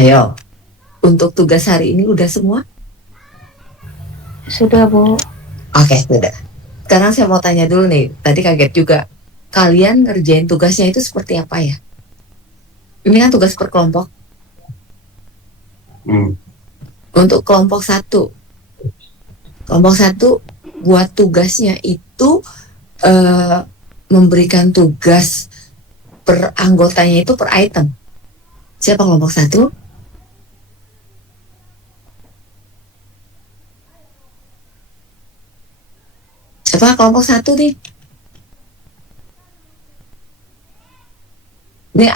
Ayo, untuk tugas hari ini udah semua? Sudah, Bu. Oke, sudah. Sekarang saya mau tanya dulu nih, tadi kaget juga. Kalian ngerjain tugasnya itu seperti apa ya? Ini kan tugas per kelompok. Untuk kelompok satu buat tugasnya itu memberikan tugas per anggotanya itu per item. Siapa kelompok satu? Siapa kelompok satu nih? Ini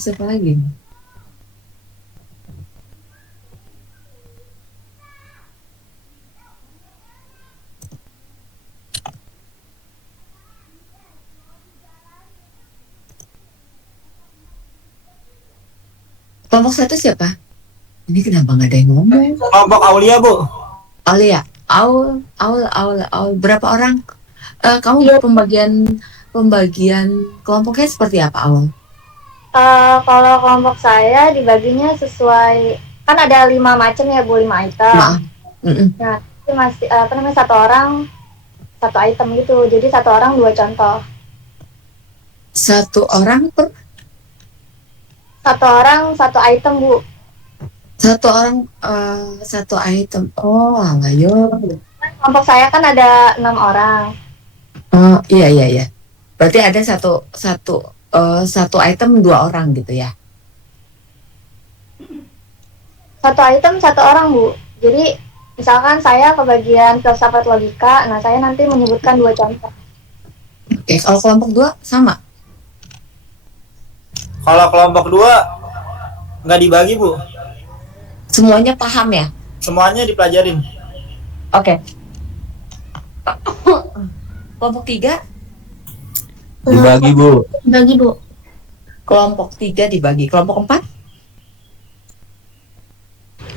siapa lagi? Kelompok satu siapa? Ini kenapa nggak ada yang ngomong? Kelompok Aulia, Bu. Aulia, Aul. Berapa orang? Kamu buat pembagian kelompoknya seperti apa, Aul? Kalau kelompok saya dibaginya sesuai, kan ada 5 macam ya, Bu, 5 item. Nah, itu masih satu orang satu item gitu. Jadi satu orang 2 contoh. Satu orang satu item, Bu. Satu orang satu item. Oh, ayo. Kelompok saya kan ada 6 orang. Oh, iya. Berarti ada satu item 2 orang gitu ya? Satu item 1 orang, Bu. Jadi misalkan saya kebagian filsafat logika, nah saya nanti menyebutkan 2 contoh. Oke, kalau kelompok 2 sama? Kalau kelompok 2 nggak dibagi, Bu. Semuanya paham ya? Semuanya dipelajarin. Oke. Kelompok 3? Dibagi, Bu. Dibagi, Bu. Kelompok 3 dibagi. Kelompok 4?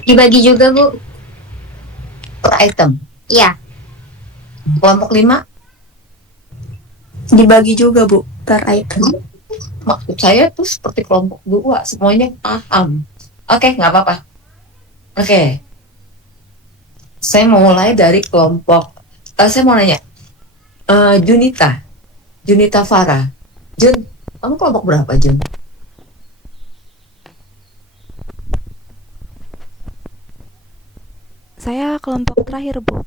Dibagi juga, Bu. Per item? Iya. Kelompok 5? Dibagi juga, Bu, per item. Maksud saya tuh seperti kelompok 2, semuanya paham. Oke, nggak apa-apa. Oke. Saya mau mulai dari kelompok, saya mau nanya, Junita Farah. Jun, kamu kelompok berapa, Jun? Saya kelompok terakhir, Bu.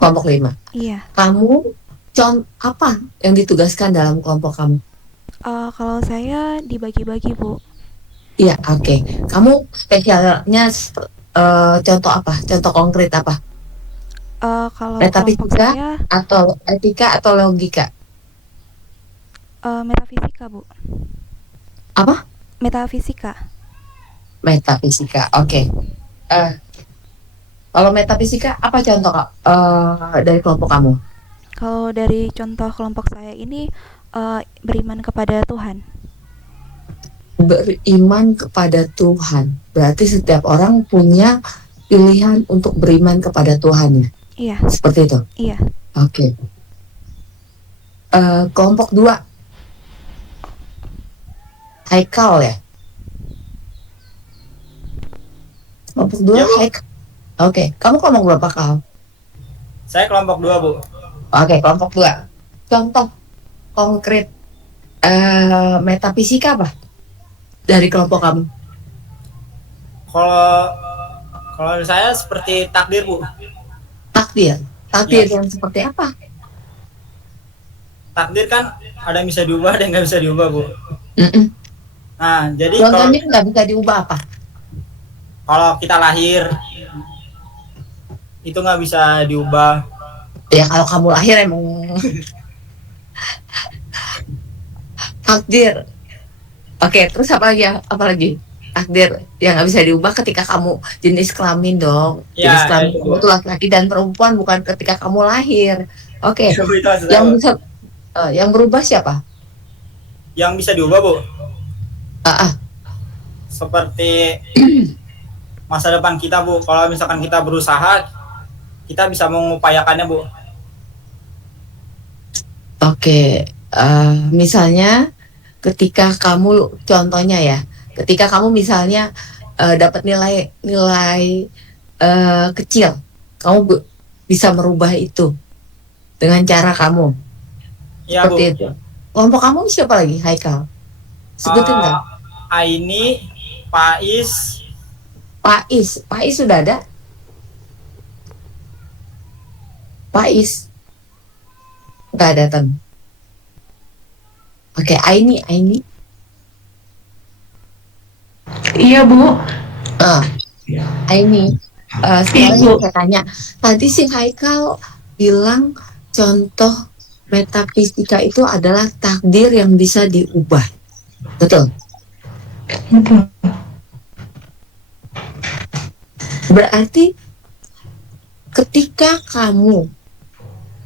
Kelompok 5. Iya. Kamu apa yang ditugaskan dalam kelompok kamu? Kalau saya dibagi-bagi, Bu. Iya, oke. Kamu spesialnya contoh apa? Contoh konkret apa? Kalau kelompok Metafisika saya atau etika atau logika? metafisika, Bu. Apa? Metafisika. Metafisika, oke. Kalau metafisika apa contoh dari kelompok kamu? Kalau dari contoh kelompok saya ini beriman kepada Tuhan. Beriman kepada Tuhan. Berarti setiap orang punya pilihan untuk beriman kepada Tuhan ya? Iya. Seperti itu? Iya. Oke. Kelompok 2. Haikal ya? Kelompok 2 Ya, Bu. Haikal. Oke. Kamu kelompok berapa, Kal? Saya kelompok 2, Bu. Oke, kelompok 2. Contoh konkret metafisika apa dari kelompok kamu? Kalau saya seperti takdir, Bu. Takdir Yes. yang seperti apa? Takdir kan ada yang bisa diubah, ada yang nggak bisa diubah, Bu. Nah, jadi Contohnya nggak bisa diubah apa? kalau kita lahir itu nggak bisa diubah. Ya kalau kamu lahir emang takdir. Oke, terus apa lagi ya? Apalagi takdir yang nggak bisa diubah ketika kamu jenis kelamin dong. Ya, Jenis kelamin itu. kamu itu laki-laki dan perempuan, bukan ketika kamu lahir. Oke. Itu maksud Yang saya. bisa yang berubah siapa? Yang bisa diubah, Bu. Ah, Seperti masa depan kita, Bu. Kalau misalkan kita berusaha, kita bisa mengupayakannya, Bu. Oke. Misalnya ketika kamu contohnya ya Ketika kamu misalnya dapat nilai kecil, kamu bisa merubah itu dengan cara kamu. Iya, Bu. Seperti itu. Kelompok kamu siapa lagi, Haikal? Sebutin kan? Aini, Pais. Pais sudah ada? Pais nggak datang. Oke, Aini. Iya, Bu. Aini, sekarang saya tanya. Tadi si Haikal bilang contoh metafisika itu adalah takdir yang bisa diubah. Betul? Betul. Berarti ketika kamu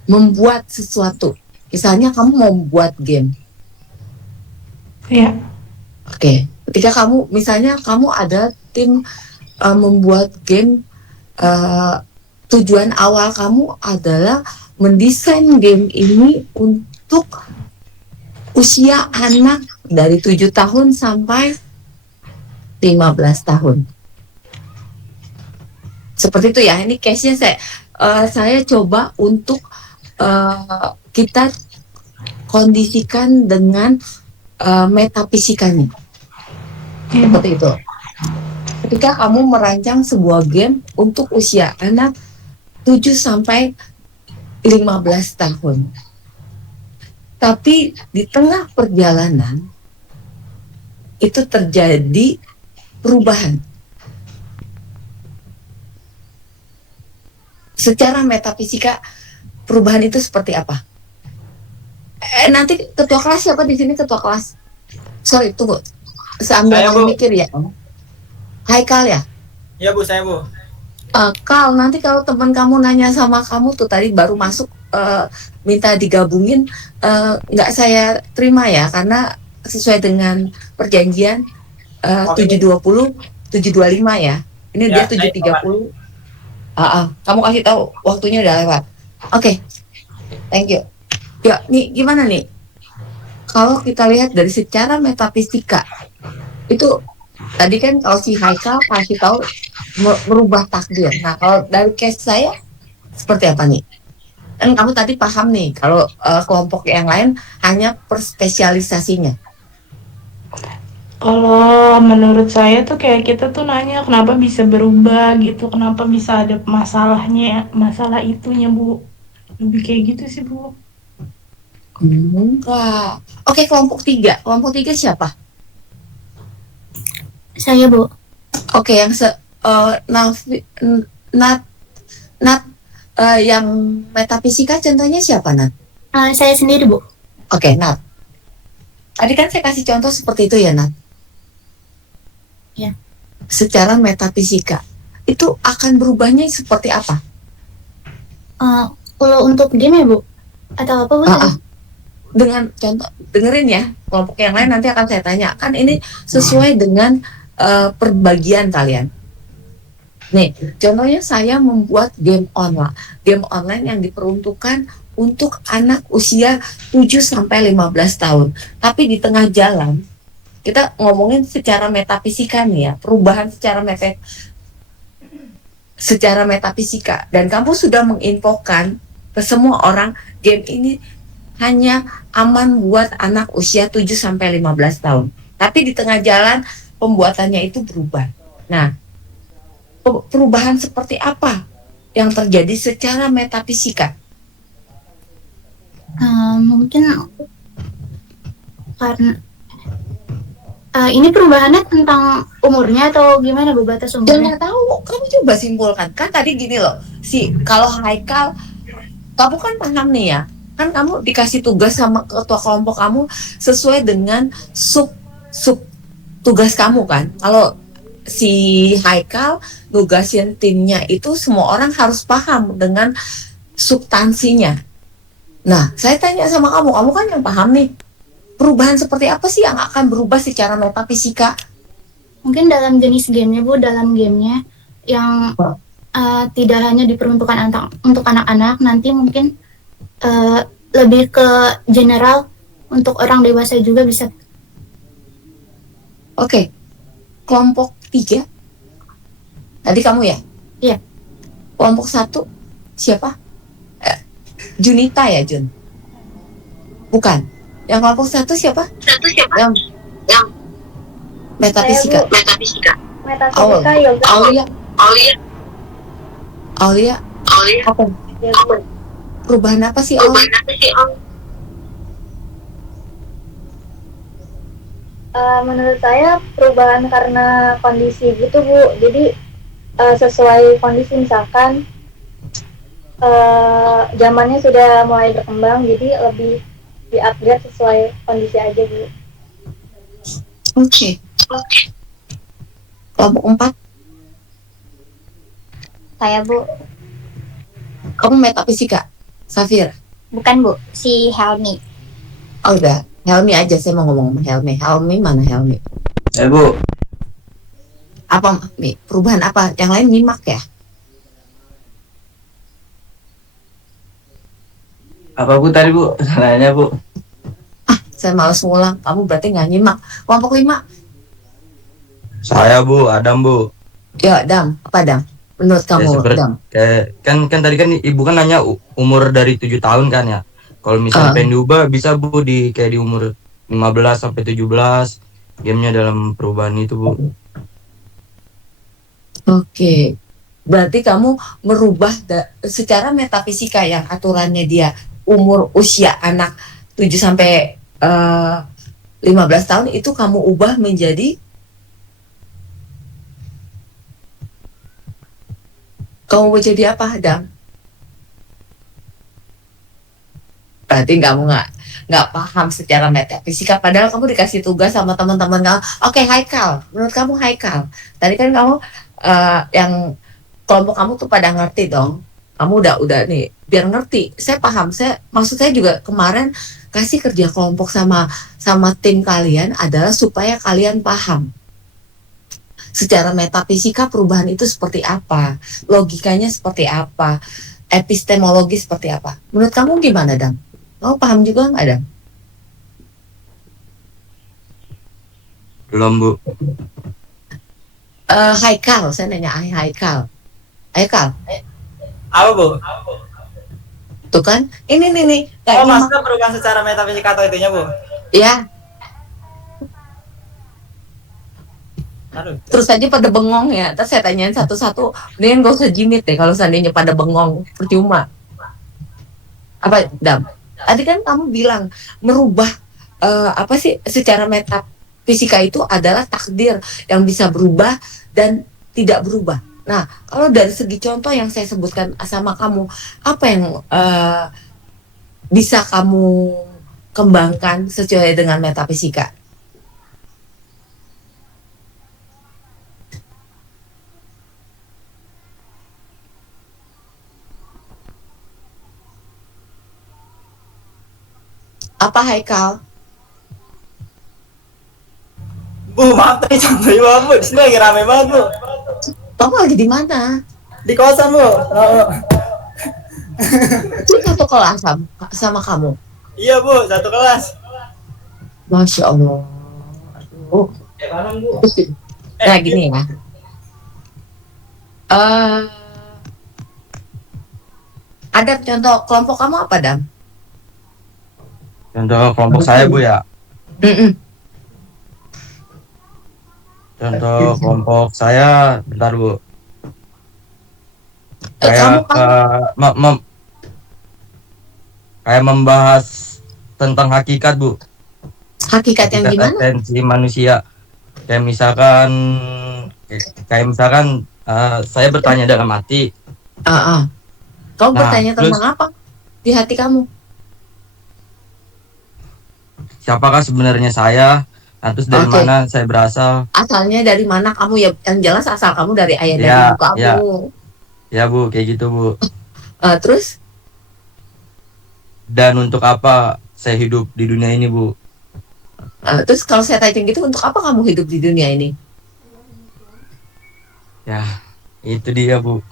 membuat sesuatu, misalnya kamu mau membuat game. Iya. Oke, ketika misalnya kamu ada tim membuat game, tujuan awal kamu adalah mendesain game ini untuk usia anak dari 7 tahun sampai 15 tahun. Seperti itu ya, ini case-nya saya coba untuk kita kondisikan dengan metafisikanya. Seperti itu. Ketika kamu merancang sebuah game untuk usia anak 7 sampai 15 tahun. Tapi di tengah perjalanan itu terjadi perubahan. Secara metafisika perubahan itu seperti apa? Nanti ketua kelas siapa di sini, ketua kelas? Sorry, tunggu. Sambil mikir ya. Haikal ya? Iya, Bu, saya, Bu. Kal, nanti kalau teman kamu nanya sama kamu tuh tadi baru masuk minta digabungin, nggak saya terima ya, karena sesuai dengan perjanjian 720 725 ya. Ini dia 730. Kamu kasih tahu waktunya udah lewat. Oke. Thank you. Ya, nih gimana nih? Kalau kita lihat dari secara metafisika itu tadi kan kalau si Haikal kasih tahu merubah takdir. Nah, kalau dari case saya seperti apa nih? Kan kamu tadi paham nih kalau kelompok yang lain hanya perspesialisasinya. Kalau menurut saya tuh kayak kita tuh nanya kenapa bisa berubah gitu, kenapa bisa ada masalah itunya, Bu. Lebih kayak gitu sih, Bu. Enggak. Oke, kelompok 3. Kelompok 3 siapa? Saya, Bu. Oke, yang yang metafisika contohnya siapa, Nat? Saya sendiri, Bu. Oke, Nat. Tadi kan saya kasih contoh seperti itu ya, Nat? Ya. Secara metafisika, itu akan berubahnya seperti apa? Kalau untuk game ya, Bu? Atau apa, Bu? Dengan contoh, dengerin ya, kelompok yang lain nanti akan saya tanya. Kan ini sesuai dengan perbagian kalian. Nih, contohnya saya membuat game online. Game online yang diperuntukkan untuk anak usia 7 sampai 15 tahun. Tapi di tengah jalan, kita ngomongin secara metafisika nih ya, perubahan secara metafisika. Dan kamu sudah menginfokan ke semua orang, game ini hanya aman buat anak usia 7 sampai 15 tahun. Tapi di tengah jalan pembuatannya itu berubah. Nah, perubahan seperti apa yang terjadi secara metafisika? Mungkin karena ini perubahannya tentang umurnya atau gimana, Bu, batas umurnya? Jangan tahu, kamu coba simpulkan. Kan tadi gini loh, kalau Haikal, kamu kan paham nih ya, kan kamu dikasih tugas sama ketua kelompok kamu sesuai dengan sub tugas kamu kan. Kalau si Haikal nugasin timnya itu semua orang harus paham dengan substansinya. Nah, saya tanya sama kamu kan yang paham nih, perubahan seperti apa sih yang akan berubah secara metafisika? Mungkin dalam jenis gamenya, Bu, dalam gamenya yang tidak hanya diperuntukkan untuk anak-anak, nanti mungkin lebih ke general untuk orang dewasa juga bisa. Oke, kelompok 3. Tadi kamu ya? Iya. Kelompok 1 siapa? Junita ya, Jun? Bukan. Yang kelompok 1 siapa? Yang metafisika. Metafisika, yoga. Aulia. Apa? Yoga. Perubahan apa sih, Aulia? Menurut saya perubahan karena kondisi gitu Bu, jadi sesuai kondisi, misalkan zamannya sudah mulai berkembang, jadi lebih di-upgrade sesuai kondisi aja Bu. Oke. Kelompok 4, Saya Bu, kamu metafisika. Safira. bukan Bu, si Helmi. Oh udah, Helmi aja, saya mau ngomong sama Helmi. Helmi mana Helmi? Bu. Apa Mi? Perubahan apa? Yang lain nyimak ya? Apa Bu tadi Bu? Salahnya Bu. Saya malas ngulang. Kamu berarti nggak nyimak. Kelompok 5. Saya Bu, Adam Bu. Ya, Dam. Apa Dam? Menurut kamu, seperti- Dam? Kayak kan tadi kan Ibu kan nanya umur dari 7 tahun kan ya. Kalau misalnya pengen diubah bisa Bu kayak di umur 15 sampai 17. Gamenya dalam perubahan itu Bu. Oke. Berarti kamu merubah secara metafisika yang aturannya dia umur usia anak 7 sampai 15 tahun itu kamu ubah menjadi kamu jadi apa, Dam? Berarti kamu nggak paham secara metafisika. Padahal kamu dikasih tugas sama teman-teman kamu. Oke, Haikal. Menurut kamu Haikal. Tadi kan kamu yang kelompok kamu tuh pada ngerti dong. Kamu udah nih, biar ngerti. Saya paham. Maksud saya juga kemarin kasih kerja kelompok sama tim kalian adalah supaya kalian paham secara metafisika perubahan itu seperti apa, logikanya seperti apa, epistemologi seperti apa. Menurut kamu gimana, Dam? Kamu paham juga nggak, Dam? Belum Bu. Haikal, saya nanya Haikal. Haikal, Apa Bu? tuh kan, ini nih, Oh, kayaknya maksudnya perubahan secara metafisika atau itunya Bu? ya, Aduh. terus aja pada bengong ya. Terus saya tanyain satu-satu, mendingan gak usah jimit deh kalau seandainya pada bengong, percuma. Apa, Dam? Tadi kan kamu bilang merubah apa sih secara metafisika itu adalah takdir yang bisa berubah dan tidak berubah. Nah, kalau dari segi contoh yang saya sebutkan sama kamu, apa yang bisa kamu kembangkan sesuai dengan metafisika? Apa Haikal? Bu, maaf tadi contohnya banget Bu. Di sini lagi rame banget Bu. Kamu lagi di mana? Di kosan Bu. Oh. Itu satu kelas sama kamu. Iya Bu, satu kelas. Masya Allah. Aduh. Nah gini ya. Ada contoh kelompok kamu apa, Dam? Contoh kelompok saya Bu ya. Mm-mm. Contoh kelompok saya, bentar Bu. Kamu Kayak kayak membahas tentang hakikat Bu. hakikat yang gimana? Esensi manusia. Kayak misalkan saya bertanya dalam hati. Kamu Nah, bertanya tentang apa di hati kamu? Siapakah sebenarnya saya? Nah, terus dari Oke. mana saya berasal? Asalnya dari mana kamu ya? Yang jelas asal kamu dari ayah dan Ya, ibu kamu. ya. Ya Bu, kayak gitu Bu. Terus? Dan untuk apa saya hidup di dunia ini Bu? Terus kalau saya tanya gitu, untuk apa kamu hidup di dunia ini? Ya, itu dia Bu.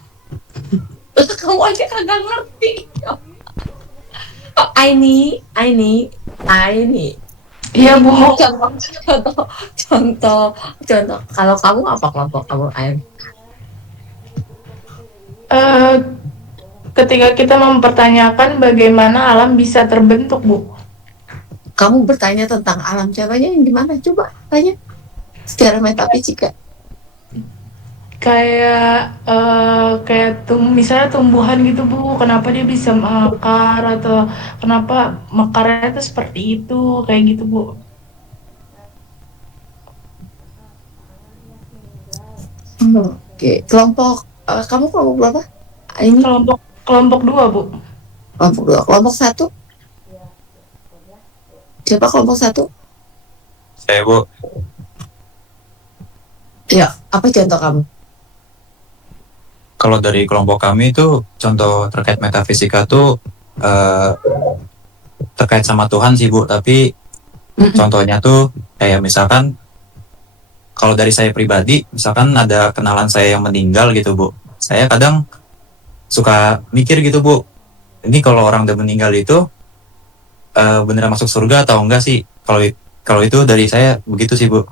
Kamu aja kagak ngerti. Aini. Iya Bu. Contoh, contoh, contoh, contoh. Kalau kamu apa kelompok kamu, Ain? Eh, Ketika kita mempertanyakan bagaimana alam bisa terbentuk Bu. Kamu bertanya tentang alam, caranya yang gimana? Coba tanya secara metafisika. Kayak misalnya tumbuhan gitu Bu, kenapa dia bisa mekar atau kenapa mekarnya itu seperti itu, kayak gitu Bu. Oke, kelompok kamu kelompok berapa? Ini Kelompok 2 Bu. kelompok dua, kelompok satu. Siapa kelompok satu? Saya Bu, Ya, apa contoh kamu? kalau dari kelompok kami itu contoh terkait metafisika tuh terkait sama Tuhan sih Bu, tapi contohnya tuh kayak misalkan kalau dari saya pribadi, misalkan ada kenalan saya yang meninggal gitu Bu, saya kadang suka mikir gitu Bu, ini kalau orang udah meninggal itu beneran masuk surga atau enggak sih? Kalau itu dari saya begitu sih Bu.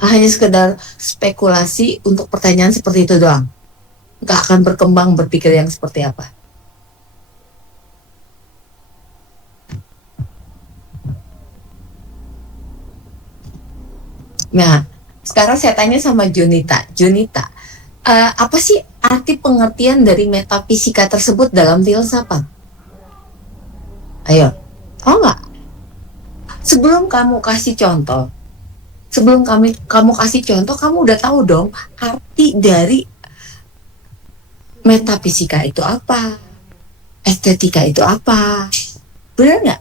Hanya sekedar spekulasi untuk pertanyaan seperti itu doang. Nggak akan berkembang berpikir yang seperti apa. Nah, sekarang saya tanya sama Junita. Junita, apa sih arti pengertian dari metafisika tersebut dalam filsafat? Ayo, tahu nggak? Sebelum kamu kasih contoh, kamu udah tahu dong arti dari metafisika itu apa, estetika itu apa, benar nggak?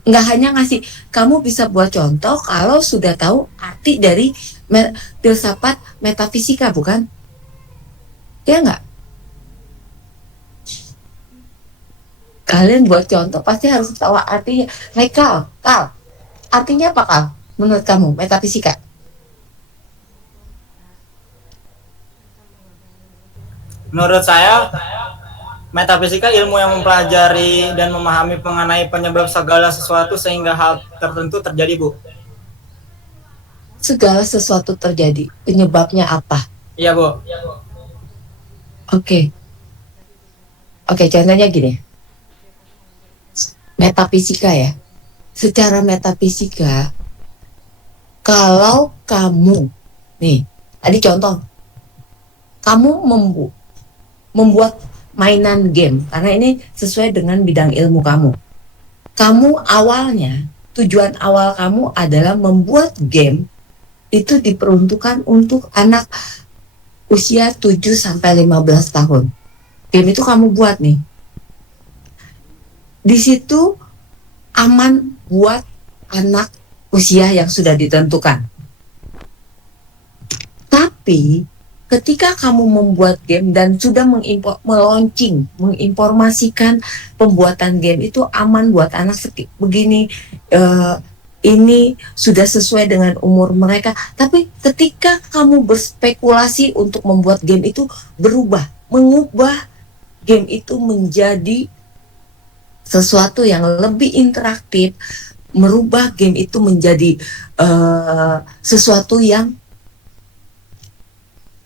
Nggak hanya ngasih, kamu bisa buat contoh kalau sudah tahu arti dari filsafat metafisika, bukan? Ya nggak? Kalian buat contoh pasti harus tahu artinya. Kal, artinya apa Kal? Menurut kamu metafisika? Menurut saya, metafisika ilmu yang mempelajari dan memahami mengenai penyebab segala sesuatu sehingga hal tertentu terjadi, Bu. Segala sesuatu terjadi, penyebabnya apa? Iya, Bu. Oke, contohnya gini. Metafisika ya. Secara metafisika, kalau kamu, nih, tadi contoh, kamu membuat mainan game, karena ini sesuai dengan bidang ilmu kamu. Kamu awalnya, tujuan awal kamu adalah membuat game itu diperuntukkan untuk anak usia 7-15 tahun. Game itu kamu buat nih. Di situ aman buat anak usia yang sudah ditentukan. Tapi ketika kamu membuat game dan sudah menginformasikan pembuatan game itu aman buat anak begini, ini sudah sesuai dengan umur mereka. Tapi ketika kamu berspekulasi untuk membuat game itu mengubah game itu menjadi sesuatu yang lebih interaktif, merubah game itu menjadi sesuatu yang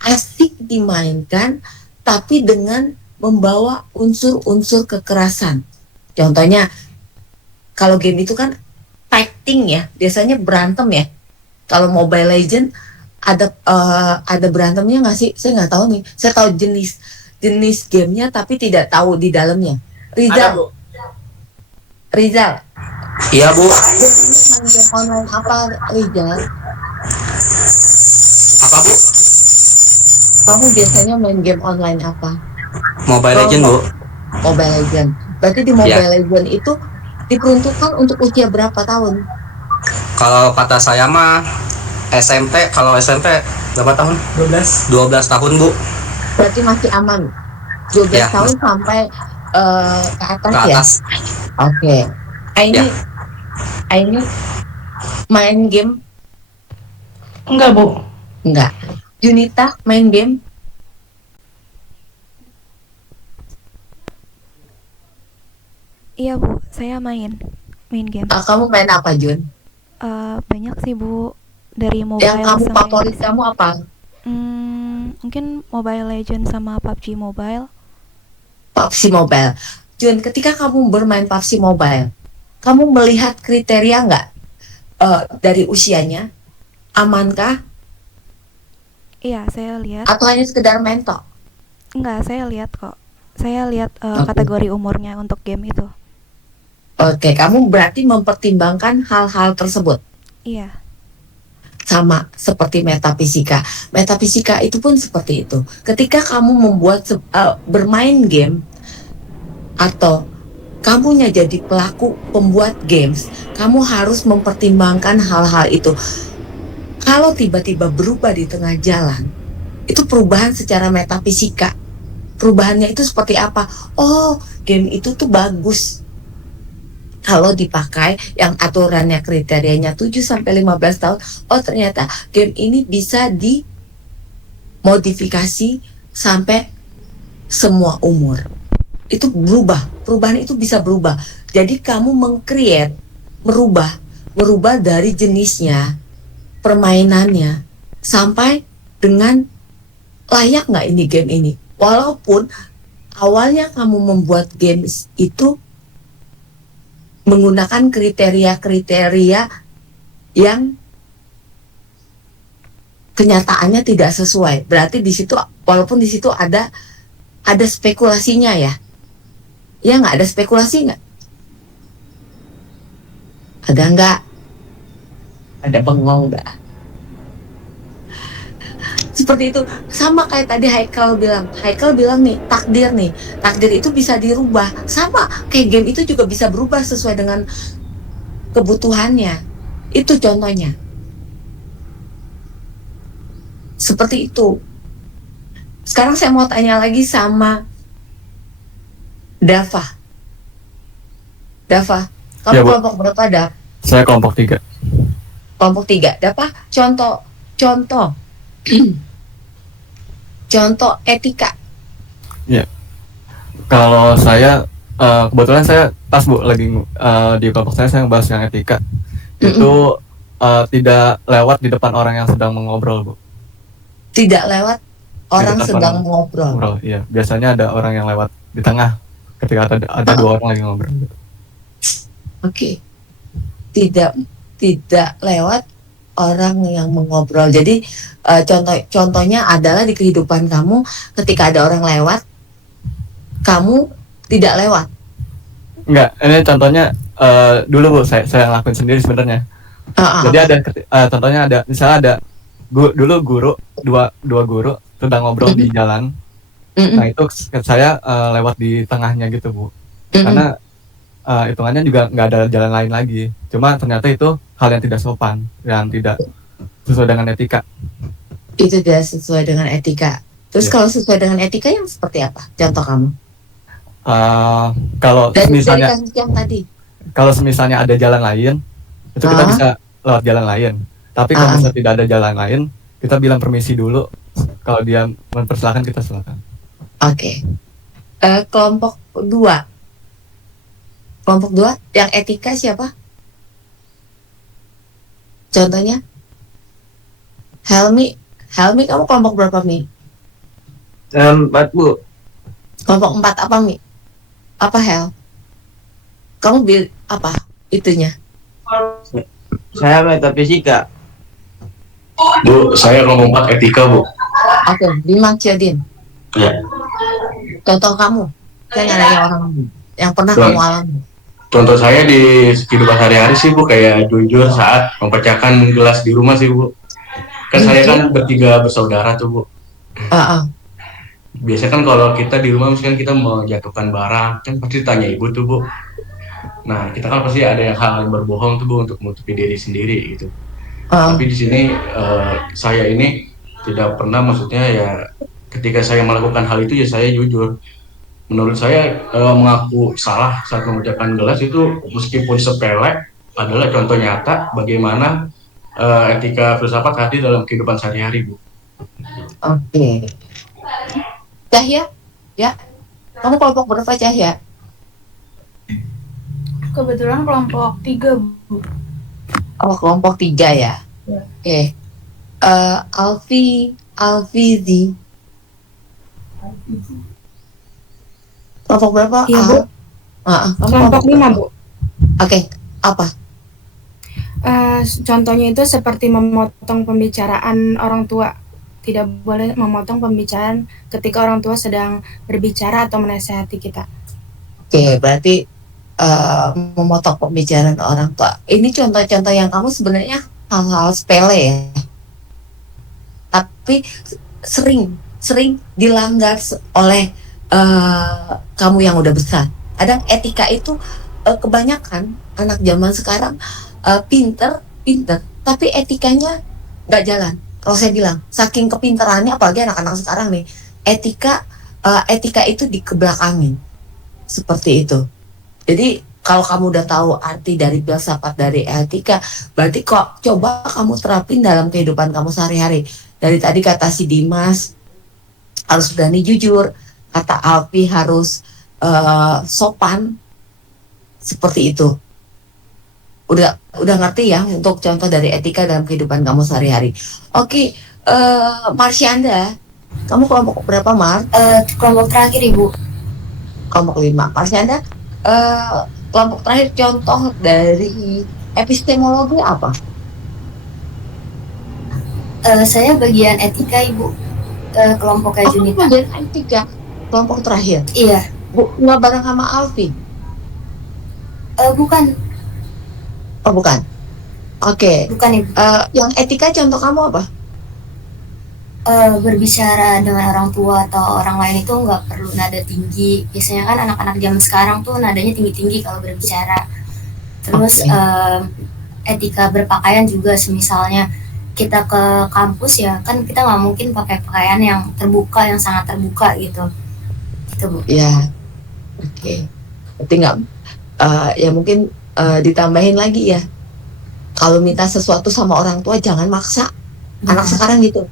asik dimainkan, tapi dengan membawa unsur-unsur kekerasan. Contohnya, kalau game itu kan fighting ya, biasanya berantem ya. Kalau Mobile Legend ada berantemnya nggak sih? Saya nggak tahu nih. Saya tahu jenis gamenya, tapi tidak tahu di dalamnya. Ada, Bu. Rizal. Iya Bu. Main game online apa, Rizal? Apa Bu? Kamu biasanya main game online apa? Mobile Legend Bu. Mobile Legend. Berarti di Mobile Legend itu diperuntukkan untuk usia berapa tahun? Kalau kata saya mah SMP, kalau SMP berapa tahun? 12 tahun Bu. Berarti masih aman. 12 Ya, tahun sampai ke atas Ke ya? atas. Oke. Ya. Ini main game? Enggak Bu. Enggak. Junita main game? Iya Bu, saya main main game. Kamu main apa, Jun? Banyak sih Bu, dari mobile Yang kamu sama favorit kamu apa? mungkin Mobile Legends sama PUBG Mobile. PUBG Mobile. Jun, ketika kamu bermain PUBG Mobile, kamu melihat kriteria nggak dari usianya? Amankah? Iya, saya lihat. Atau hanya sekedar main tok? Enggak, saya lihat kok. Saya lihat Oke. kategori umurnya untuk game itu. Oke, kamu berarti mempertimbangkan hal-hal tersebut. Iya. Sama seperti metafisika. Metafisika itu pun seperti itu. Ketika kamu membuat bermain game atau kamunya jadi pelaku pembuat games, kamu harus mempertimbangkan hal-hal itu. Kalau tiba-tiba berubah di tengah jalan, itu perubahan secara metafisika. Perubahannya itu seperti apa? Oh, game itu tuh bagus kalau dipakai yang aturannya kriterianya 7 sampai 15 tahun. Oh, ternyata game ini bisa dimodifikasi sampai semua umur. Itu berubah. Perubahan itu bisa berubah. Jadi kamu meng-create, merubah dari jenisnya, permainannya, sampai dengan layak nggak ini game ini. Walaupun awalnya kamu membuat games itu menggunakan kriteria-kriteria yang kenyataannya tidak sesuai. Berarti di situ, walaupun di situ ada spekulasinya ya. Ya nggak ada spekulasi nggak? Ada nggak? Ada bengong nggak? Seperti itu. Sama kayak tadi Haikal bilang nih, takdir itu bisa dirubah. Sama kayak game itu juga bisa berubah sesuai dengan kebutuhannya. Itu contohnya. Seperti itu. Sekarang saya mau tanya lagi sama Dava. Kamu Ya, Bu. kelompok berapa, Dav? Saya kelompok 3. Kelompok 3. Dava, contoh etika. Kalau saya kebetulan saya pas Bu lagi di kelompok saya ngebahas yang etika. Itu tidak lewat di depan orang yang sedang mengobrol, Bu. Tidak lewat orang depan sedang orang. ngobrol. Ngobrol, iya. Biasanya ada orang yang lewat di tengah ketika ada dua orang lagi ngobrol. Oke. Tidak lewat orang yang mengobrol. Jadi contohnya adalah di kehidupan kamu ketika ada orang lewat, kamu tidak lewat. Enggak, ini contohnya dulu Bu, saya ngelakuin sendiri sebenarnya. Jadi ada contohnya ada misalnya ada dulu dua guru sedang ngobrol di jalan. Nah itu saya lewat di tengahnya gitu Bu. Karena hitungannya juga nggak ada jalan lain lagi. Cuma ternyata itu hal yang tidak sopan, yang tidak sesuai dengan etika. Itu tidak sesuai dengan etika. Terus kalau sesuai dengan etika yang seperti apa? Contoh kamu. Kalau Dari misalnya kasus yang tadi. kalau misalnya ada jalan lain, itu kita bisa lewat jalan lain. Tapi kalau misalnya tidak ada jalan lain, kita bilang permisi dulu. Kalau dia mempersilahkan, kita silakan. Oke. Kelompok 2. Kelompok 2 yang etika siapa? Contohnya? Helmi kamu kelompok berapa, Mi? 4 Bu. Kelompok 4 apa, Mi? Apa, Hel? Kamu apa itunya? Saya metafisika. Bu, saya kelompok 4 etika, Bu. Oke, Bima Ciadin. Ya. Contoh kamu. Saya nanya orang yang pernah Bang. kamu alami. Contoh saya di kehidupan sehari-hari sih, Bu, kayak jujur saat memecahkan gelas di rumah sih, Bu. Kan saya kan bertiga bersaudara tuh, Bu. Biasanya kan kalau kita di rumah misalkan kita mau jatuhkan barang, kan pasti tanya ibu tuh, Bu. Nah, kita kan pasti ada yang hal yang berbohong tuh, Bu, untuk menutupi diri sendiri gitu. Tapi di sini saya ini tidak pernah, maksudnya ya ketika saya melakukan hal itu ya saya jujur. Menurut saya mengaku salah saat mengucapkan gelas itu meskipun sepele adalah contoh nyata bagaimana etika filsafat hadir dalam kehidupan sehari-hari, Bu. Oke. Cahya? Ya. Kamu kelompok berapa, Cahya? Kebetulan kelompok 3, Bu. Oh, kelompok 3 ya. Ya. Oke. Alfizi. Kelompok berapa? Iya, Bu. Kamu Kelompok 5, Bu. Oke, apa? Contohnya itu seperti memotong pembicaraan orang tua. Tidak boleh memotong pembicaraan ketika orang tua sedang berbicara atau menasehati kita. Oke, berarti memotong pembicaraan orang tua. Ini contoh-contoh yang kamu sebenarnya hal-hal sepele ya. Tapi sering dilanggar oleh kamu yang udah besar. Kadang etika itu kebanyakan anak zaman sekarang pinter, tapi etikanya nggak jalan. Kalau saya bilang, saking kepinterannya, apalagi anak-anak sekarang nih, etika itu dikebelakangin, seperti itu. Jadi kalau kamu udah tahu arti dari filsafat dari etika, berarti kok coba kamu terapin dalam kehidupan kamu sehari-hari. Dari tadi kata si Dimas harus berani jujur, kata Alfi harus sopan, seperti itu. Udah ngerti ya untuk contoh dari etika dalam kehidupan kamu sehari-hari. Oke, Marsyanda, kamu kelompok berapa, Mar? Kelompok terakhir, Ibu. Kelompok 5. Marsyanda, kelompok terakhir contoh dari epistemologi apa? Saya bagian etika, Ibu. Kelompok kayak Junita. Bagian etika, kelompok terakhir. Iya. Bu, nggak bareng sama Alfi? Bukan. Oh, bukan. Oke. Bukan, Ibu. Yang etika contoh kamu apa? Berbicara dengan orang tua atau orang lain itu nggak perlu nada tinggi. Biasanya kan anak-anak zaman sekarang tuh nadanya tinggi-tinggi kalau berbicara. Terus etika berpakaian juga, misalnya kita ke kampus ya kan kita nggak mungkin pakai pakaian yang terbuka, yang sangat terbuka gitu. Gitu, Bu. Ya. Oke. Berarti nggak ya mungkin ditambahin lagi ya. Kalau minta sesuatu sama orang tua jangan maksa. Anak sekarang gitu.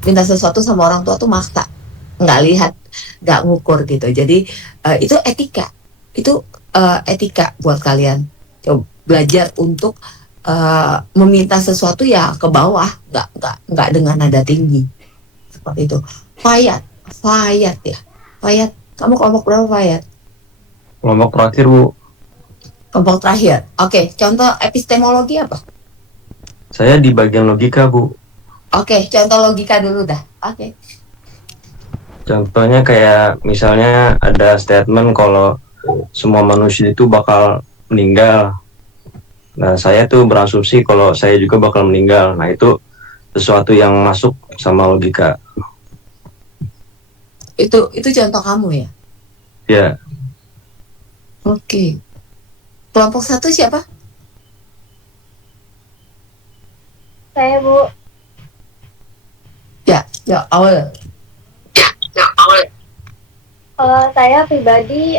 Minta sesuatu sama orang tua tuh maksa, nggak lihat, nggak ngukur gitu. Jadi itu etika, etika buat kalian. Coba belajar untuk meminta sesuatu ya ke bawah, nggak dengan nada tinggi, seperti itu. Fayat ya. Fayat, kamu kelompok berapa, Fayat? Kelompok terakhir, Bu. Kelompok terakhir. Oke, contoh epistemologi apa? Saya di bagian logika, Bu. Oke, contoh logika dulu dah. Oke. Contohnya kayak misalnya ada statement kalau semua manusia itu bakal meninggal. Nah, saya tuh berasumsi kalau saya juga bakal meninggal. Nah, itu sesuatu yang masuk sama logika. Itu contoh kamu ya? Ya. Oke. Kelompok 1 siapa? Saya, Bu. Ya, awal. Kalau saya pribadi,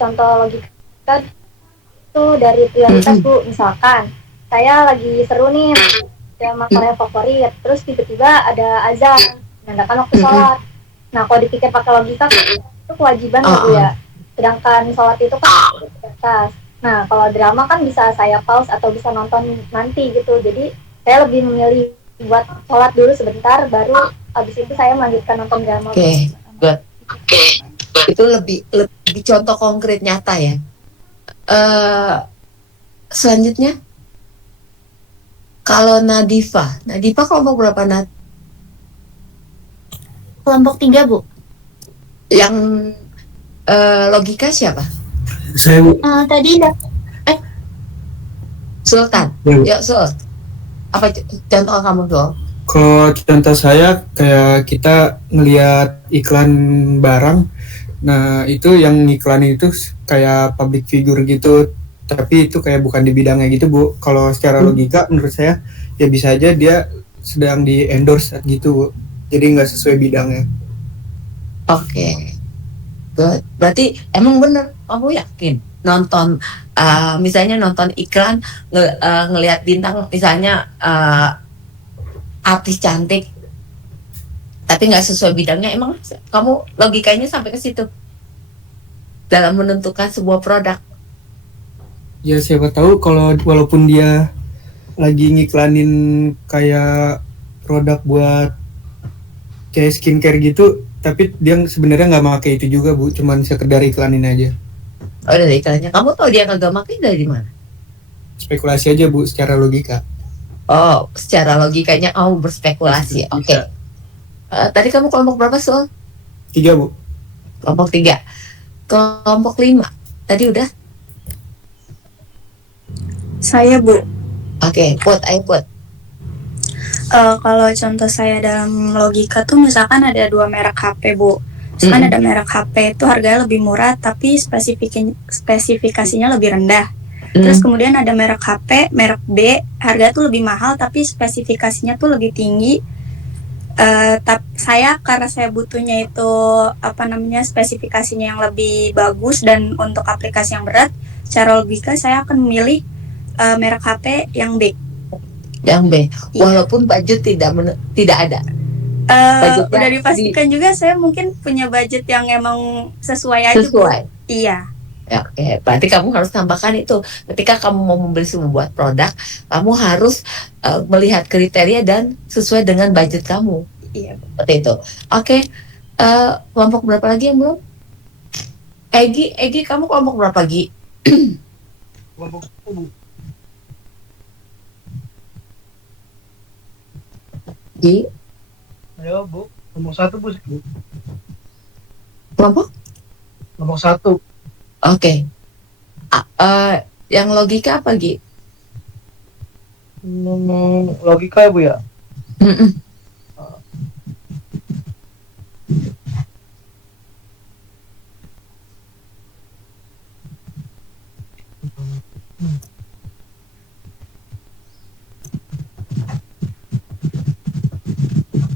contoh logika itu dari prioritas, Bu. Misalkan saya lagi seru nih, ada makanan favorit, terus tiba-tiba ada azan, menandakan waktu sholat. Nah, kalau dipikir pakai logika, itu kewajiban ya, Bu ya. Sedangkan sholat itu kan prioritas. Nah, kalau drama kan bisa saya pause atau bisa nonton nanti gitu. Jadi saya lebih memilih buat sholat dulu sebentar, baru abis itu saya melanjutkan nonton drama. Oke, good. Itu lebih contoh konkret nyata ya. Selanjutnya, kalau Nadifa kelompok berapa, Nad? Kelompok 3, Bu. Yang logika siapa? Saya, Bu. Tadi Sultan. Ya, Sul. Apa contoh kamu, Sul? Kalau contoh saya kayak kita ngelihat iklan barang, nah itu yang iklan itu kayak public figure gitu, tapi itu kayak bukan di bidangnya gitu, Bu. Kalau secara logika menurut saya ya bisa aja dia sedang di endorse gitu, Bu. Jadi nggak sesuai bidangnya. Oke. Good. Berarti emang bener, kamu yakin nonton misalnya nonton iklan ngelihat bintang misalnya artis cantik tapi nggak sesuai bidangnya, emang kamu logikanya sampai ke situ dalam menentukan sebuah produk? Ya siapa tahu kalau walaupun dia lagi ngiklanin kayak produk buat kayak skincare gitu, tapi dia sebenarnya nggak pakai itu juga Bu, cuman sekedar iklanin aja. Oh, dari iklannya. Kamu tahu dia kagak pakai dari mana? Spekulasi aja Bu, secara logika. Oh, secara logikanya kamu berspekulasi. Oke. Tadi kamu kelompok berapa, Sul? 3 Bu. Kelompok 3. Kelompok 5. Tadi udah? Saya Bu. Oke, ayo Put. Kalau contoh saya dalam logika tuh misalkan ada 2 merek HP Bu. Misalkan ada merek HP itu harganya lebih murah tapi spesifikasinya lebih rendah. Terus kemudian ada merek HP, merek B, harga tuh lebih mahal tapi spesifikasinya tuh lebih tinggi. Karena saya butuhnya itu spesifikasinya yang lebih bagus dan untuk aplikasi yang berat, secara logika saya akan memilih merek HP yang B. Yang B, walaupun budget tidak ada. Udah dipastikan juga saya mungkin punya budget yang emang sesuai aja. Sesuai. Iya. Ya, oke, berarti kamu harus tambahkan itu. Ketika kamu mau membeli sebuah produk, kamu harus melihat kriteria dan sesuai dengan budget kamu. Iya. Seperti itu. Oke, kelompok berapa lagi yang belum? Egi, kamu kelompok berapa, Gi? Kelompok 1 Bu. Gi? Ayo Bu, kelompok 1 Bu. Kelompok? Kelompok 1. Oke. Yang logika apa, Gi? Logika ya Bu ya?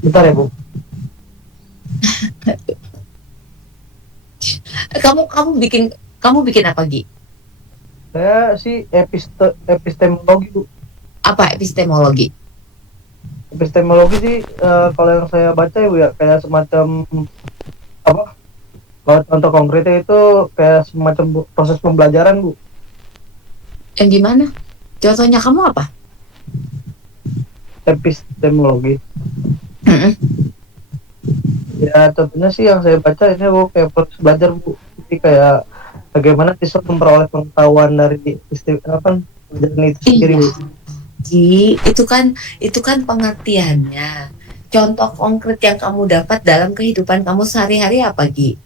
Bentar ya Bu. Kamu bikin apa, Gi? Saya sih epistemologi Bu. Apa epistemologi? Epistemologi sih kalau yang saya baca ya Bu ya, kayak semacam apa? Kalau contoh konkretnya itu kayak semacam proses pembelajaran Bu. Yang gimana? Contohnya kamu apa? Epistemologi. Ya contohnya sih yang saya baca ini Bu, kayak proses belajar Bu. Jadi kayak bagaimana siswa memperoleh pengetahuan dari pelajaran itu sendiri Bu. Gi, itu kan pengertiannya. Contoh konkret yang kamu dapat dalam kehidupan kamu sehari-hari apa, Gi?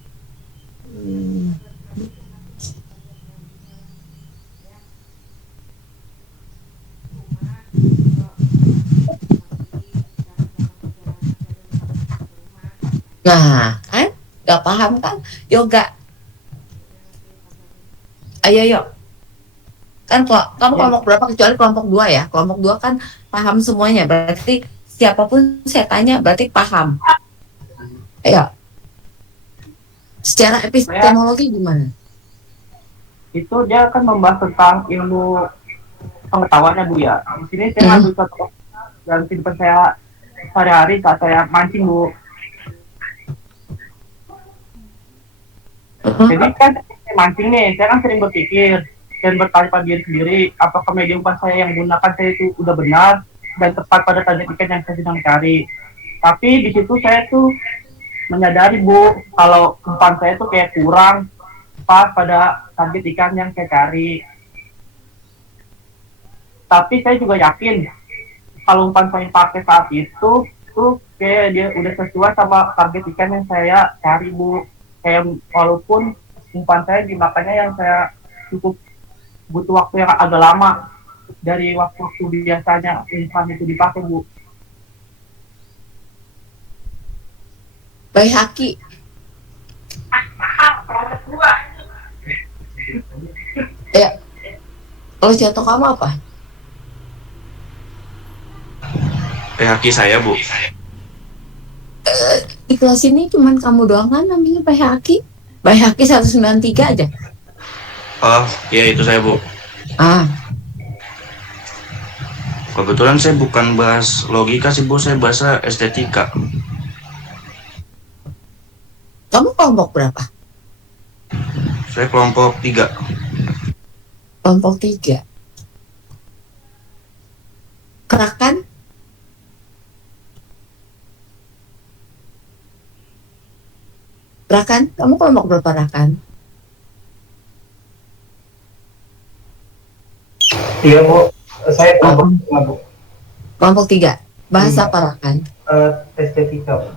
Nah, kan? Gak paham kan? Yoga. Ayo. Kan kamu kelompok berapa kecuali kelompok 2 ya? Kelompok 2 kan paham semuanya. Berarti siapapun saya tanya berarti paham. Ayo. Secara epistemologi gimana? Itu dia akan membahas tentang ilmu pengetahuannya Bu ya. Di sini saya ngambil contoh dalam kehidupan saya sehari-hari saat saya mancing Bu. Jadi kan saya mancing nih, saya kan sering berpikir dan bertanya pada diri sendiri, apakah media umpan saya yang gunakan saya itu udah benar dan tepat pada target ikan yang saya sedang cari. Tapi di situ saya tuh menyadari Bu, kalau umpan saya tuh kayak kurang pas pada target ikan yang saya cari. Tapi saya juga yakin kalau umpan saya pakai saat itu tuh kayak dia udah sesuai sama target ikan yang saya cari Bu. Kayak walaupun umpan saya dimakannya yang saya cukup butuh waktu yang agak lama dari waktu biasanya umpan itu dipakai Bu. Baik Haki. Ya. Kalau contoh kamu apa? Haki saya Bu. Di kelas ini cuman kamu doang kan namanya Haki? Haki 193 aja. Oh, iya itu saya Bu. Kebetulan saya bukan bahas logika sih Bu, saya bahasa estetika. Kamu kelompok berapa? Saya kelompok 3. Kelompok 3. Rakan? Rakan, kamu kelompok berapa Rakan? Iya Bu, saya kelompok 5 Bu. Kelompok 3. Bahasa apa Rakan? Estetika Bu.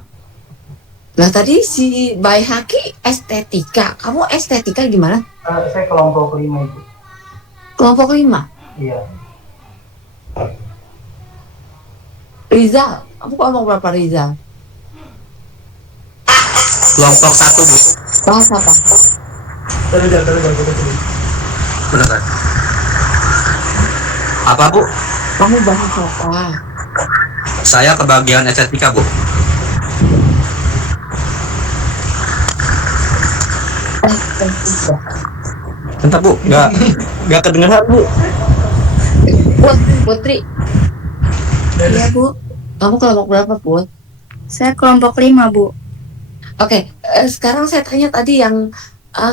Lah tadi si Baihaki estetika. Kamu estetika gimana? Saya kelompok 5 Ibu. Kelompok 5. Iya. Rizal, kamu kelompok berapa Rizal? Kelompok 1 Bu. Bahasa apa? Beneran. Apa Bu? Kamu bahasa apa? Saya kebagian estetika Bu. Bentar Bu, nggak kedengeran Bu. Putri. Iya Bu. Kamu kelompok berapa Put? Saya kelompok 5 Bu. Oke, sekarang saya tanya tadi yang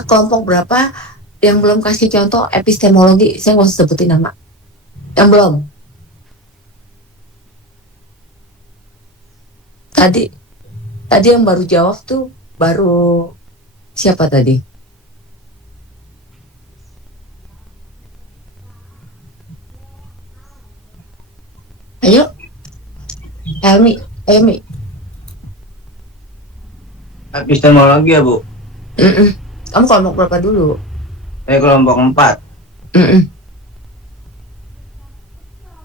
kelompok berapa yang belum kasih contoh epistemologi. Saya nggak usah sebutin nama. Yang belum. Tadi yang baru jawab tuh baru siapa tadi? Ayo, Helmi. Epistemologi ya Bu. Kamu kelompok berapa dulu? Saya kelompok 4.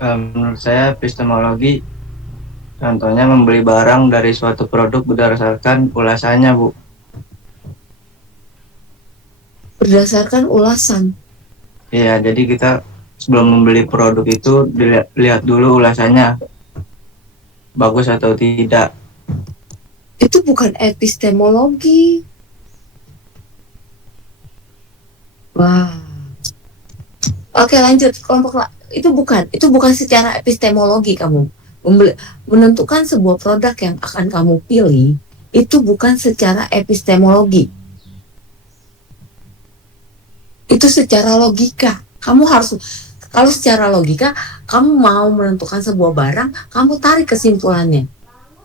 Menurut saya epistemologi contohnya membeli barang dari suatu produk berdasarkan ulasannya Bu. Berdasarkan ulasan. Iya, jadi kita sebelum membeli produk itu lihat dulu ulasannya bagus atau tidak. Itu bukan epistemologi. Wah. Oke, lanjut. Itu bukan secara epistemologi kamu. Menentukan sebuah produk yang akan kamu pilih itu bukan secara epistemologi. Itu secara logika. Kamu harus, kalau secara logika kamu mau menentukan sebuah barang, kamu tarik kesimpulannya.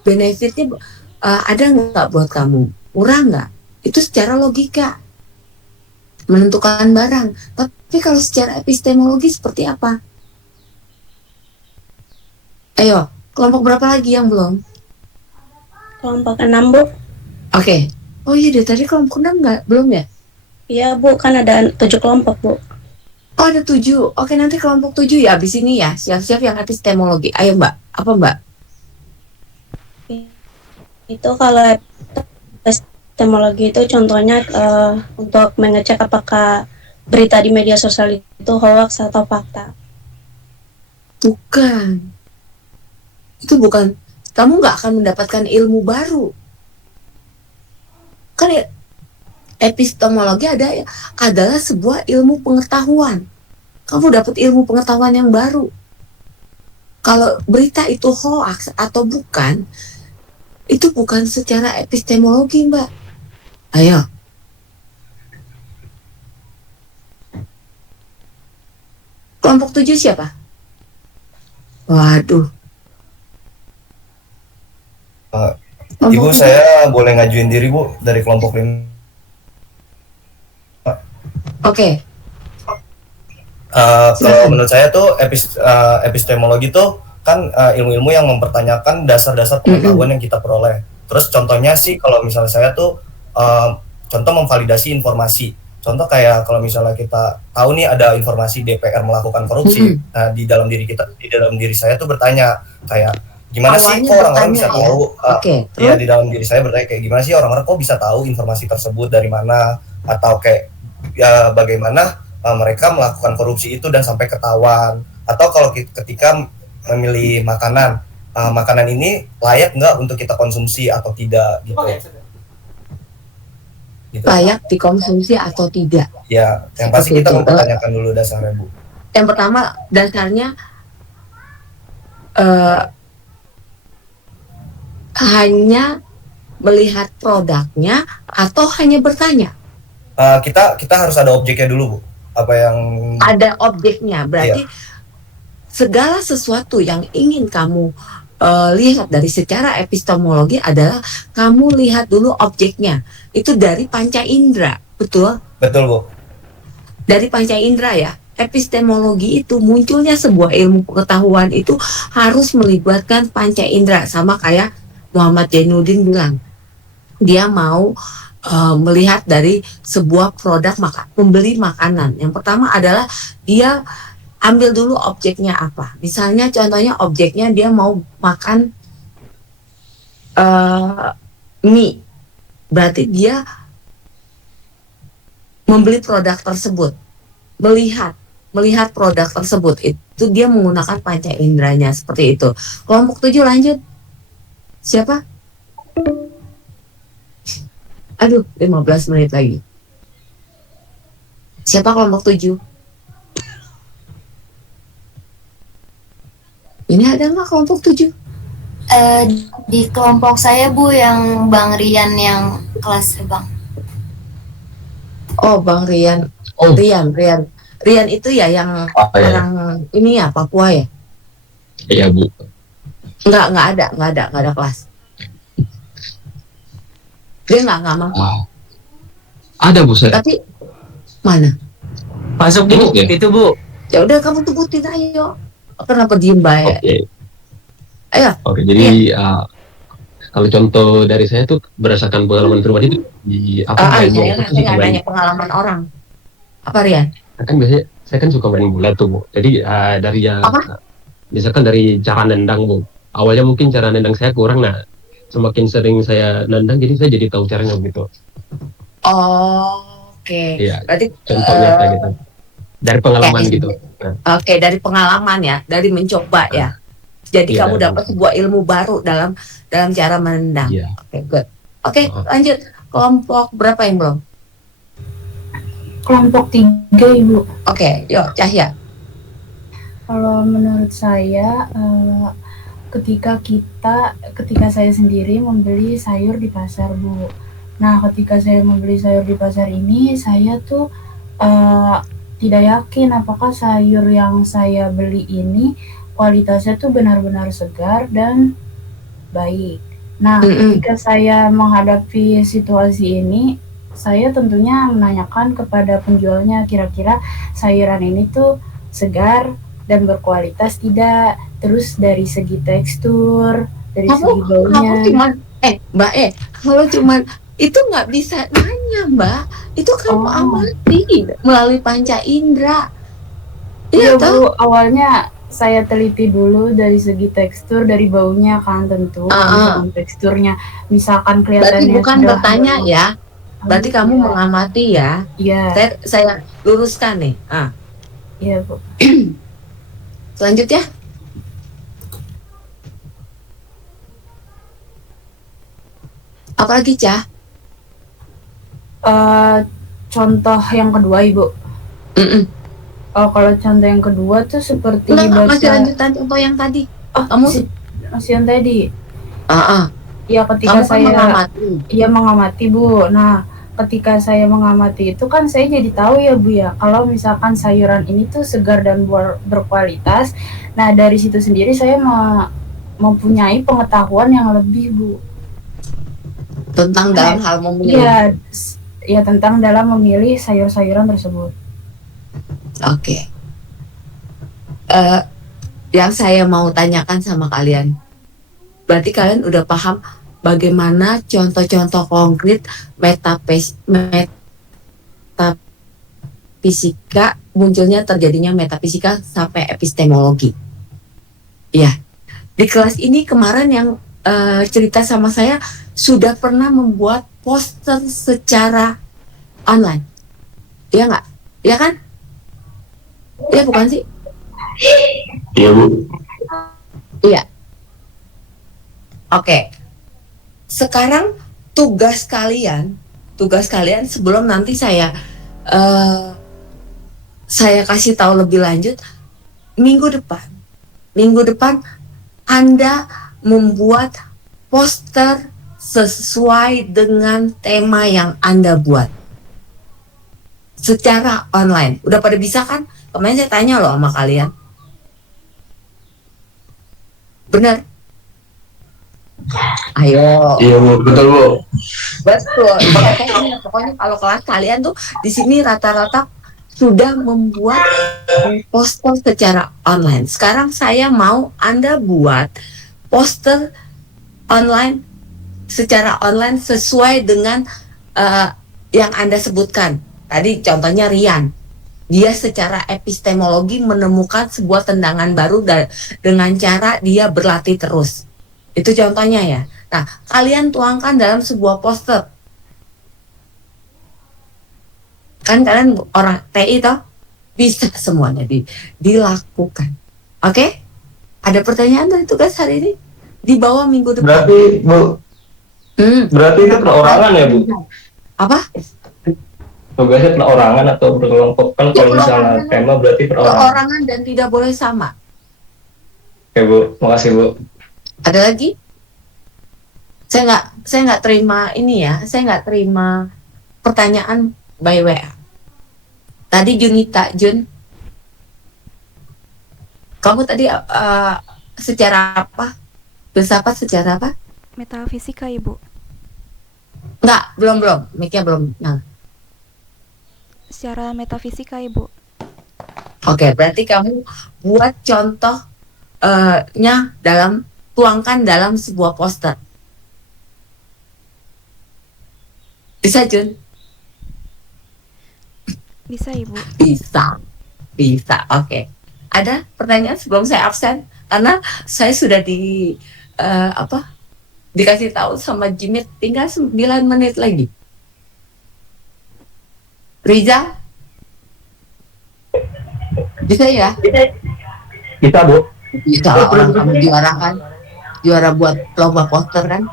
Benefitnya ada nggak buat kamu? Murah nggak? Itu secara logika menentukan barang. Tapi kalau secara epistemologi seperti apa? Ayo, kelompok berapa lagi yang belum? Kelompok 6 Bu. Oke. Oh iya, dari tadi kelompok 6 nggak? Belum ya? Iya Bu, kan ada 7 kelompok Bu. Oh ada 7. Oke, nanti kelompok 7 ya abis ini ya. Siap-siap yang epistemologi. Ayo Mbak, apa Mbak? Itu kalau epistemologi itu contohnya untuk mengecek apakah berita di media sosial itu hoax atau fakta. Bukan. Itu bukan. Kamu nggak akan mendapatkan ilmu baru. Kan epistemologi adalah sebuah ilmu pengetahuan. Kamu dapat ilmu pengetahuan yang baru. Kalau berita itu hoax atau bukan, itu bukan secara epistemologi, Mbak. Ayo. Kelompok 7 siapa? Waduh. Ibu, saya boleh ngajuin diri Bu dari kelompok 5. Oke. Kalau menurut saya tuh epistemologi tuh kan ilmu-ilmu yang mempertanyakan dasar-dasar pengetahuan yang kita peroleh. Terus contohnya sih kalau misalnya saya tuh contoh memvalidasi informasi. Contoh kayak kalau misalnya kita tahu nih ada informasi DPR melakukan korupsi. Nah, di dalam diri saya tuh bertanya kayak gimana sih kok orang-orang bisa tahu? Ya di dalam diri saya bertanya kayak gimana sih orang-orang kok bisa tahu informasi tersebut dari mana, atau kayak ya bagaimana mereka melakukan korupsi itu dan sampai ketahuan, atau kalau ketika memilih makanan, makanan ini layak nggak untuk kita konsumsi atau tidak gitu. Layak dikonsumsi atau tidak? Ya, yang pasti kita mempertanyakan dulu dasarnya Bu. Yang pertama dasarnya hanya melihat produknya atau hanya bertanya? Kita harus ada objeknya dulu Bu. apa yang ada objeknya. Berarti segala sesuatu yang ingin kamu lihat dari secara epistemologi adalah kamu lihat dulu objeknya. Itu dari panca indera, betul? Betul, Bu. Dari panca indera ya. Epistemologi itu munculnya sebuah ilmu pengetahuan itu harus melibatkan panca indera, sama kayak Muhammad Zainuddin bilang. Dia mau melihat dari sebuah produk membeli makanan. Yang pertama adalah dia ambil dulu objeknya apa. Misalnya contohnya objeknya dia mau makan mie. Berarti dia membeli produk tersebut. Melihat produk tersebut. Itu dia menggunakan panca inderanya seperti itu. Kelompok 7 lanjut. Siapa? Aduh, 15 menit lagi. Siapa kelompok 7? Ini ada nggak kelompok 7? Di kelompok saya Bu, yang Bang Rian yang kelas Bang. Oh, Bang Rian. Rian itu ya yang orang ini ya, Papua ya? Iya, Bu. Nggak ada kelas. Dia nggak mau. Ada, Bu, saya. Tapi mana? Masuk Bu, itu Bu. Ya udah kamu sebutin ayo. Kenapa diem baik? Ayo. Oke, jadi kalau contoh dari saya tuh berdasarkan pengalaman pribadi itu di Saya nanya pengalaman orang. Apa Rian? Kan biasanya saya kan suka main bola tuh Bu. Jadi dari misalkan dari cara nendang Bu. Awalnya mungkin cara nendang saya kurang, nah semakin sering saya nendang jadi saya jadi tahu caranya begitu. Oke. Iya. Berarti contohnya kayak gitu. Dari pengalaman gitu. Nah. Oke, dari pengalaman ya, dari mencoba ya. Jadi kamu dapat sebuah ilmu baru dalam cara menendang. Oke, good. Oke, lanjut. Kelompok berapa yang belum? Kelompok 3 Ibu. Oke, yuk Cahya. Kalau menurut saya ketika saya sendiri membeli sayur di pasar Bu. Nah, ketika saya membeli sayur di pasar ini, saya tuh tidak yakin apakah sayur yang saya beli ini kualitasnya tuh benar-benar segar dan baik. Nah, ketika saya menghadapi situasi ini, saya tentunya menanyakan kepada penjualnya, kira-kira sayuran ini tuh segar dan berkualitas tidak. Terus dari segi tekstur, dari segi baunya. Kamu cuman Mbak kalau cuman itu nggak bisa nanya Mbak, itu kamu amati melalui panca indera. Iya Bu, awalnya saya teliti dulu dari segi tekstur, dari baunya kan tentu, teksturnya. Misalkan kelihatannya berarti bukan bertanya ya, berarti kamu mengamati ya. Iya. Saya luruskan nih. Iya Bu. Selanjutnya. Apalagi Cah? Contoh yang kedua Ibu. Kalau contoh yang kedua tuh seperti masih lanjutan contoh yang tadi. Kamu masih yang tadi. Ya kamu ketika saya mengamati Bu. Nah, ketika saya mengamati itu kan saya jadi tahu ya Bu ya, kalau misalkan sayuran ini tuh segar dan berkualitas. Nah, dari situ sendiri saya mempunyai pengetahuan yang lebih Bu. Tentang dalam hal memilih. Iya, tentang dalam memilih sayur-sayuran tersebut. Oke. Yang saya mau tanyakan sama kalian, berarti kalian udah paham bagaimana contoh-contoh konkret metafisika, munculnya terjadinya metafisika sampai epistemologi. Ya, di kelas ini kemarin yang cerita sama saya sudah pernah membuat poster secara online. Iya nggak? Iya kan? Iya bukan sih? Iya Bu. Iya. Oke. Sekarang tugas kalian sebelum nanti saya kasih tahu lebih lanjut, minggu depan Anda membuat poster sesuai dengan tema yang Anda buat. secara online. Udah pada bisa kan? Kemarin saya tanya loh sama kalian. Bener? Ayo. Iya Bu, betul Bu. Betul. Pokoknya kalau kelas kalian tuh di sini rata-rata sudah membuat poster secara online. Sekarang saya mau Anda buat poster online secara online sesuai dengan yang Anda sebutkan. Tadi contohnya Rian. Dia secara epistemologi menemukan sebuah tendangan baru dengan cara dia berlatih terus. Itu contohnya ya. Nah, kalian tuangkan dalam sebuah poster. Kan kalian orang TI toh? Bisa semuanya dilakukan. Oke? Ada pertanyaan dari tugas hari ini? Di bawah minggu depan. Berarti Bu, berarti itu perorangan ya Bu? Apa? Tugasnya perorangan atau berkelompok? Kan kalau misalnya tema berarti perorangan. Perorangan dan tidak boleh sama. Oke Bu, makasih Bu. Ada lagi? Saya nggak terima ini ya. Saya nggak terima pertanyaan by WA. Tadi Jun, kamu tadi secara apa? Filsafat secara apa? Metafisika, Ibu. Enggak, belum. Mic-nya belum. Nah. Secara metafisika, Ibu. Oke, berarti kamu buat contohnya tuangkan dalam sebuah poster. Bisa, Jun? Bisa, Ibu. Bisa. Oke. Ada pertanyaan sebelum saya absen? Karena saya sudah dikasih tahu sama Jimit tinggal 9 menit lagi. Riza? Bisa ya? Bisa Bu. Bisa, orang kamu juara buat lomba poster kan?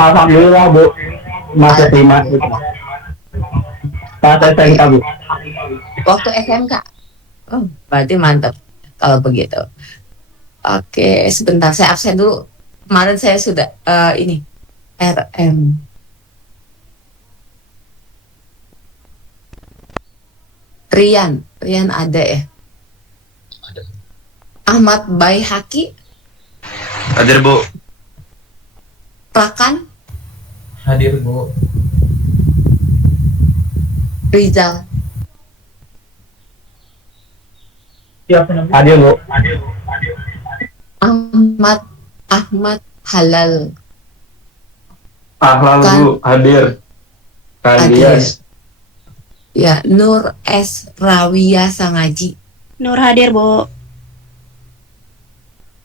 Alhamdulillah Bu, masuk 5. Pas SMK Bu. Waktu SMK? Oh, berarti mantap kalau begitu. Oke, sebentar saya absen dulu. Kemarin saya sudah RM. Rian ada ya? Ada. Ahmad Baihaki? Hadir Bu. Prakan? Hadir Bu. Rizal? Hadir Bu. Ahmad Halal. Ahlal Bu, hadir. Kandias. Ya, Nur S. Rawia Sangaji. Nur hadir, Bu.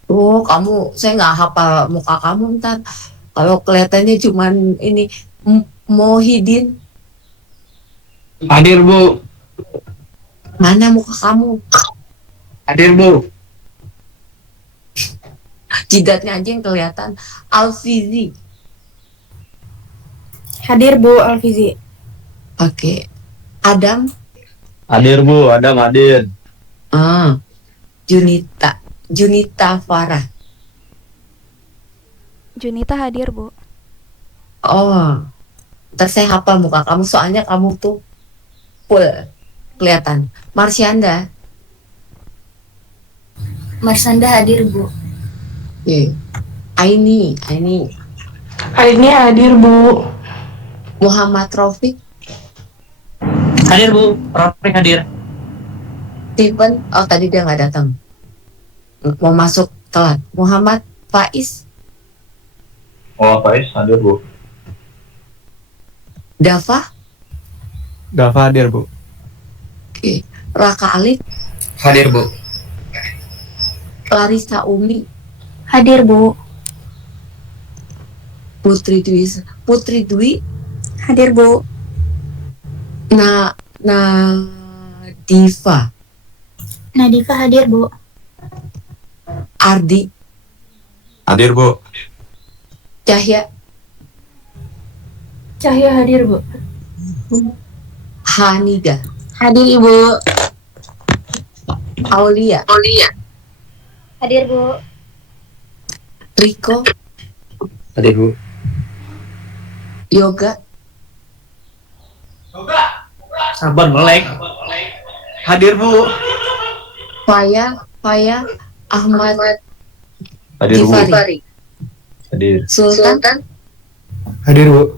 Oh, saya nggak hafal muka kamu ntar. Kalau kelihatannya cuman ini Mohidin. Hadir Bu. Mana muka kamu? Hadir Bu. Jidatnya aja yang kelihatan. Alfizi. Hadir Bu Alfizi. Oke. Adam. Hadir Bu, Adam hadir. Junita Farah. Junita hadir, Bu. Oh, ntar saya hafal muka kamu soalnya kamu tuh full kelihatan. Marsyanda. Marsanda hadir Bu. Oke. Aini hadir Bu. Muhammad Rafiq. Hadir Bu, Rafiq hadir. Steven, oh tadi dia nggak datang. Mau masuk telat. Muhammad Faiz. Oh, Faiz hadir Bu. Dava hadir Bu. Oke. Raka Alif. Hadir Bu. Larissa Umi. Hadir, Bu. Putri Dwi. Hadir, Bu. Diva. Nadifa hadir, Bu. Ardi. Hadir Bu. Cahya hadir Bu. Hanida. Hadir, Ibu. Aulia. Hadir Bu. Riko. Hadir Bu. Yoga. Sabar melek. Hadir Bu. Faya Ahmad Hadir Bu. Jifari. Hadir. Sultan Hadir Bu.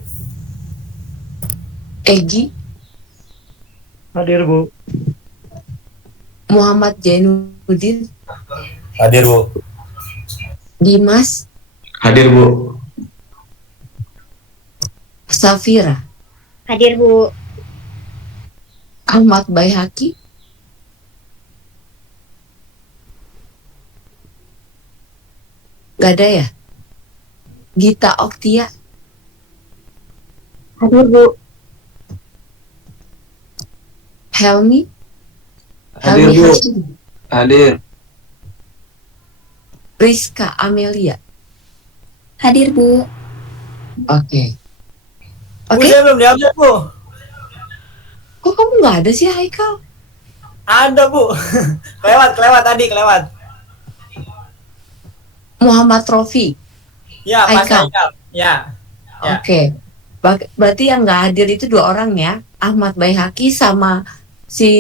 Egi Hadir Bu. Muhammad Jainuddin Hadir Bu. Dimas Hadir Bu. Safira Hadir Bu. Ahmad Baihaqi gak ada ya. Gita Oktia Hadir Bu. Helmi Hadir Bu. Hashim Hadir. Rizka Amelia. Hadir Bu. Oke. Bu, saya belum diupdate Bu. Kok kamu nggak ada sih Haikal? Ada Bu. kelewat. Muhammad Rofi. Ya, Mas Haikal. Haikal. Ya. Oke. Berarti yang nggak hadir itu 2 orang ya, Ahmad Baihaqi sama si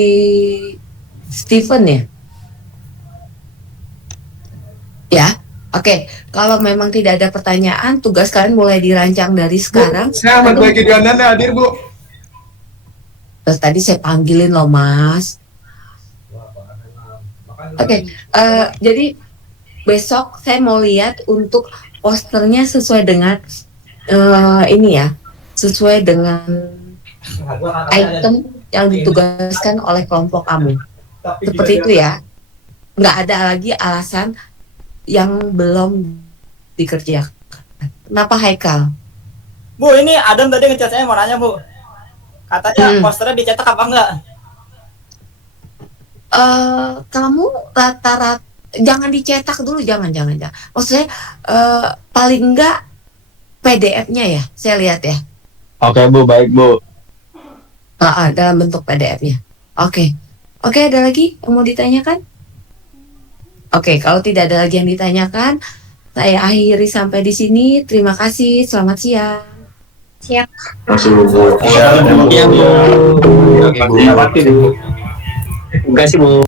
Steven ya. Ya, oke. Kalau memang tidak ada pertanyaan, tugas kalian mulai dirancang dari sekarang. Saya Ahmad Baiki Dwananda hadir Bu. Terus tadi saya panggilin loh Mas. Oke, jadi besok saya mau lihat untuk posternya sesuai dengan ini ya, sesuai dengan item yang ditugaskan oleh kelompok kamu. Seperti itu ya. Nggak ada lagi alasan yang belum dikerjakan. Kenapa Haikal? Bu, ini Adam tadi ngechat saya mau nanya Bu. Katanya posternya dicetak apa enggak? Kamu rata-rata jangan dicetak dulu, jangan. Maksudnya paling enggak PDF-nya ya, saya lihat ya. Oke Bu, baik Bu. Dalam bentuk PDF-nya. Oke, ada lagi yang mau ditanyakan? Oke, kalau tidak ada lagi yang ditanyakan, saya akhiri sampai di sini. Terima kasih, selamat siang. Siap. Masih Bu. Iya Bu. Oke Bu. Terima kasih Bu.